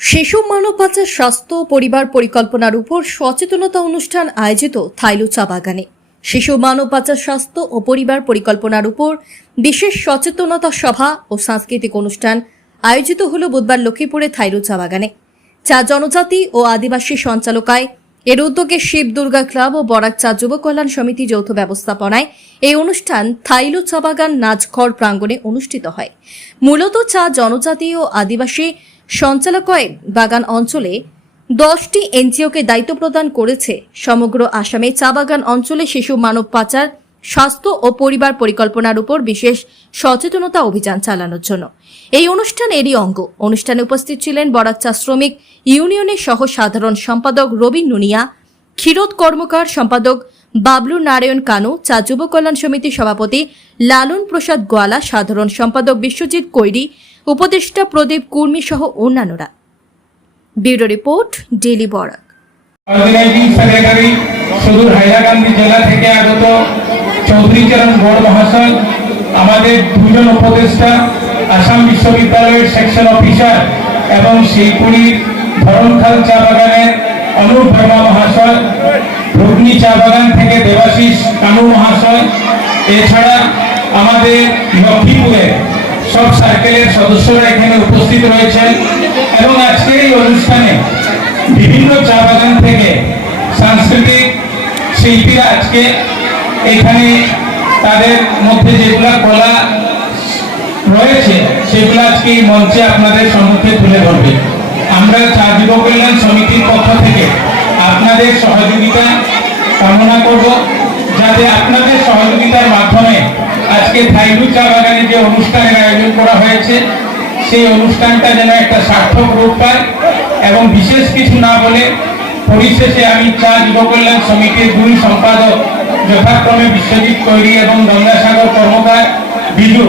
শিশু মানব পাচার স্বাস্থ্য পরিবার পরিকল্পনার উপর সচেতনতা অনুষ্ঠান আয়োজিত থাইলু চা বাগানে। শিশু মানব পাচার স্বাস্থ্য ও পরিবার পরিকল্পনার উপর বিশেষ সচেতনতা সভা ও সাংস্কৃতিক অনুষ্ঠান আয়োজিত হল বুধবার লক্ষ্মীপুরে থাইলু চা বাগানে। চা জনজাতি ও আদিবাসী সঞ্চালকায় এর উদ্যোগে শিব দুর্গা ক্লাব ও বরাক চা যুব কল্যাণ সমিতি যৌথ ব্যবস্থাপনায় এই অনুষ্ঠান থাইলু চা বাগান নাচঘর প্রাঙ্গণে অনুষ্ঠিত হয়। মূলত চা জনজাতি ও আদিবাসী সঞ্চালকয় বাগান অঞ্চলে দশটি এনজিওকে দায়িত্ব প্রদান করেছে সমগ্র আসামে চা বাগান অঞ্চলে শিশু মানব পাচার, স্বাস্থ্য ও পরিবার পরিকল্পনার উপর বিশেষ সচেতনতা অভিযান চালানোর জন্য। এই অনুষ্ঠান এরই অঙ্গ। অনুষ্ঠানে উপস্থিত ছিলেন বরাকচা শ্রমিক ইউনিয়নের সহ সাধারণ সম্পাদক রবীন নুনিয়া, ক্ষীরোদ কর্মকার সম্পাদক বাবলু নারায়ণ কানু, চা যুব কল্যাণ সমিতির সভাপতি লালন প্রসাদ গোয়ালা, সাধারণ সম্পাদক বিশ্বজিৎ কৈরি উপদেষ্টা প্রদীপ কুর্মী সহ অন্যান্যরা। Bureau report daily Barak. সুদূর হাইলাকান্দি জেলা থেকে আগত চৌধুরী চরণ মহাশয়, আমাদের দুজন উপদেষ্টা, আসাম বিশ্ববিদ্যালয়ের সেকশন অফিসার এবং শিলপুরির ধরমখাল চা বাগানের অনুপ বর্মা মহাশয় রুগ্নি চা বাগান থেকে দেবাশিস কানু মহাশয়, এছাড়া আমাদের লক্ষ্মীপুরের সব সার্কেলের সদস্যরা এখানে উপস্থিত রয়েছেন এবং আজকের এই অনুষ্ঠানে বিভিন্ন চা বাগান থেকে সাংস্কৃতিক শিল্পীরা আজকে এখানে তাদের মধ্যে যেগুলা কলা রয়েছে, সেগুলো আজকে এই মঞ্চে আপনাদের সম্মুখে তুলে ধরবে। আমরা চা যুব কল্যাণ সমিতির পক্ষ থেকে আপনাদের সহযোগিতা কামনা করব, যাতে আপনাদের সহযোগিতার মাধ্যমে আজকে থাইলু চা বাগানে যে অনুষ্ঠানের আয়োজন করা হয়েছে, সেই অনুষ্ঠানটা যেন একটা সার্থক রূপ পায়। এবং বিশেষ কিছু না বলে, পরিশেষে আমি চা যুব কল্যাণ সমিতির দুই সম্পাদক যথাক্রমে বিশ্বজিৎ কৈরি এবং গঙ্গাসাগর কর্মকার বিজু,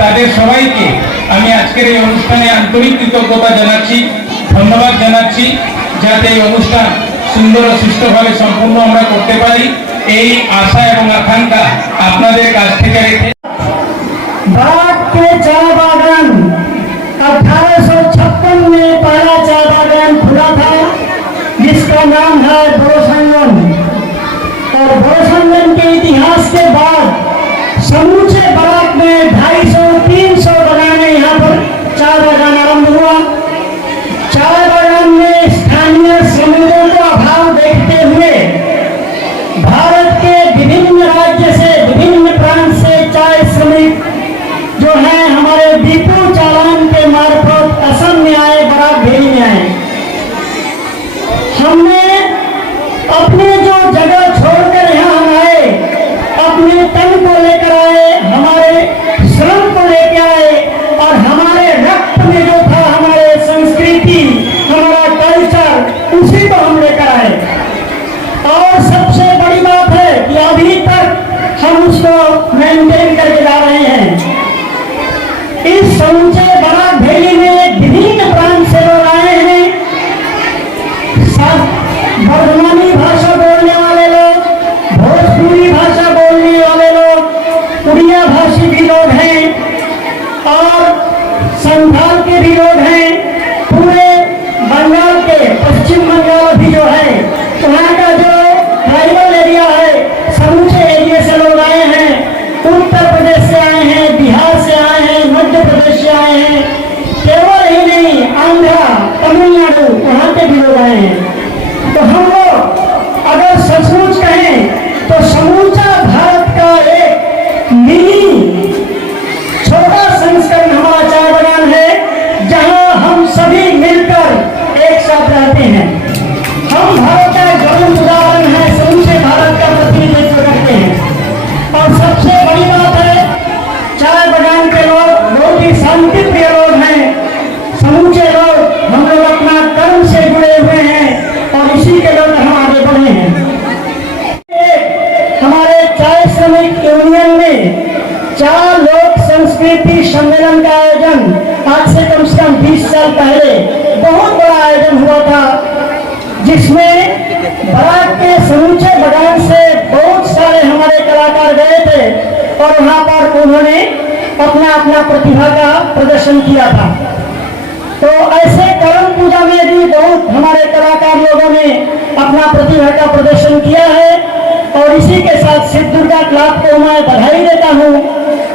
তাদের সবাইকে আমি আজকের এই অনুষ্ঠানে আন্তরিক কৃতজ্ঞতা জানাচ্ছি, ধন্যবাদ জানাচ্ছি, যাতে এই অনুষ্ঠান সুন্দর ও সুষ্ঠুভাবে সম্পূর্ণ আমরা করতে পারি। এই আশা এবং আকাঙ্ক্ষা আপনাদের কাছ থেকে রেখে के बाद समूचे बारात में ढाई सौ, तीन सौ लगाने यहाँ पर चार लगाना आरंभ हुआ। हम लेकर आए। और सबसे बड़ी बात है कि अभी तक हम उसको मेंटेन करके जा रहे हैं। इस समूचे बड़ा आए हैं। तो हम लोग अगर सचमुच कहें तो समूचा भारत का एक मिनी छोटा संस्करण हमारा चाय बगान है, जहाँ हम सभी मिलकर एक साथ रहते हैं। हम भारत का ज्वलंत उदाहरण है, समूचे भारत का प्रतिनिधित्व करते हैं। और सबसे बड़ी बात है चाय बगान के लोग बहुत ही शांति प्रिय लोग हैं। समूचे लोग इसी के लोग हम आगे बढ़े हैं। हमारे चाय श्रमिक यूनियन में चार लोक संस्कृति सम्मेलन का आयोजन आज से कम से कम 20 साल पहले बहुत बड़ा आयोजन हुआ था, जिसमें बारात के समूचे बगान से बहुत सारे हमारे कलाकार गए थे और वहाँ पर उन्होंने अपना अपना प्रतिभा का प्रदर्शन किया था। तो ऐसे आयोजन किया है और इसी के साथ शिव दुर्गा क्लाब को मैं बधाई देता हूँ।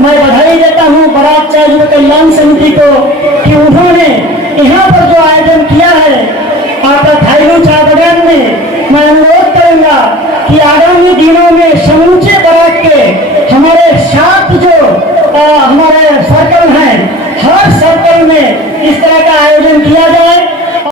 मैं बधाई देता हूँ बरात चार्य कल्याण समिति को कि उन्होंने यहाँ पर जो आयोजन किया है आपका घायलू छात्रगण बगान में मैं अनुरोध करूँगा कि आगामी दिनों में समूचे बरात के हमारे साथ जो आ, हमारे सर्कल हैं हर सर्कल में इस तरह का आयोजन किया जाए।